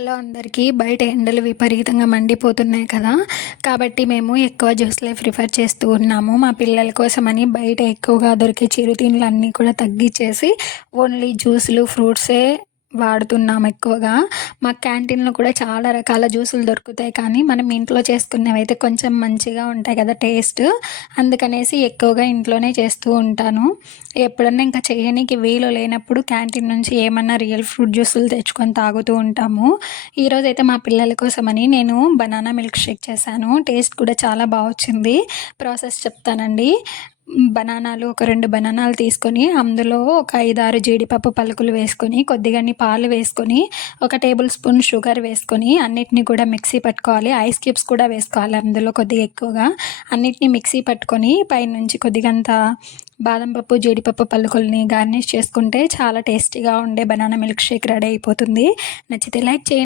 Hello అందరికీ బయట ఎండలు విపరీతంగా మండిపోతున్నాయి కదా. కాబట్టి మేము ఎక్కువ జ్యూస్లే ప్రిఫర్ చేస్తూ ఉన్నాము. మా పిల్లల కోసమని బయట ఎక్కువగా దొరికే చిరుతిండ్లు అన్నీ కూడా తగ్గించేసి ఓన్లీ జ్యూసులు ఫ్రూట్సే వాడుతున్నాం ఎక్కువగా. మా క్యాంటీన్లో కూడా చాలా రకాల జ్యూసులు దొరుకుతాయి కానీ మనం ఇంట్లో చేసుకునేవి అయితే కొంచెం మంచిగా ఉంటాయి కదా టేస్ట్. అందుకనేసి ఎక్కువగా ఇంట్లోనే చేస్తూ ఉంటాను. ఎప్పుడన్నా ఇంకా చేయడానికి వీలు లేనప్పుడు క్యాంటీన్ నుంచి ఏమన్నా రియల్ ఫ్రూట్ జ్యూసులు తెచ్చుకొని తాగుతూ ఉంటాము. ఈరోజు అయితే మా పిల్లల కోసమని నేను బనానా మిల్క్ షేక్ చేశాను. టేస్ట్ కూడా చాలా బాగా వచ్చింది. ప్రాసెస్ చెప్తానండి. బనానాలు ఒక రెండు బనానాలు తీసుకొని అందులో ఒక ఐదారు జీడిపప్పు పలుకులు వేసుకొని కొద్దిగా పాలు వేసుకొని ఒక టేబుల్ స్పూన్ షుగర్ వేసుకొని అన్నిటిని కూడా మిక్సీ పట్టుకోవాలి. ఐస్ క్యూబ్స్ కూడా వేసుకోవాలి అందులో కొద్దిగా ఎక్కువగా. అన్నిటిని మిక్సీ పట్టుకొని పైనుంచి కొద్దిగంత బాదం పప్పు జీడిపప్పు పలుకుల్ని గార్నిష్ చేసుకుంటే చాలా టేస్టీగా ఉండే బనానా మిల్క్ షేక్ రెడీ అయిపోతుంది. నచ్చితే లైక్ చేయండి.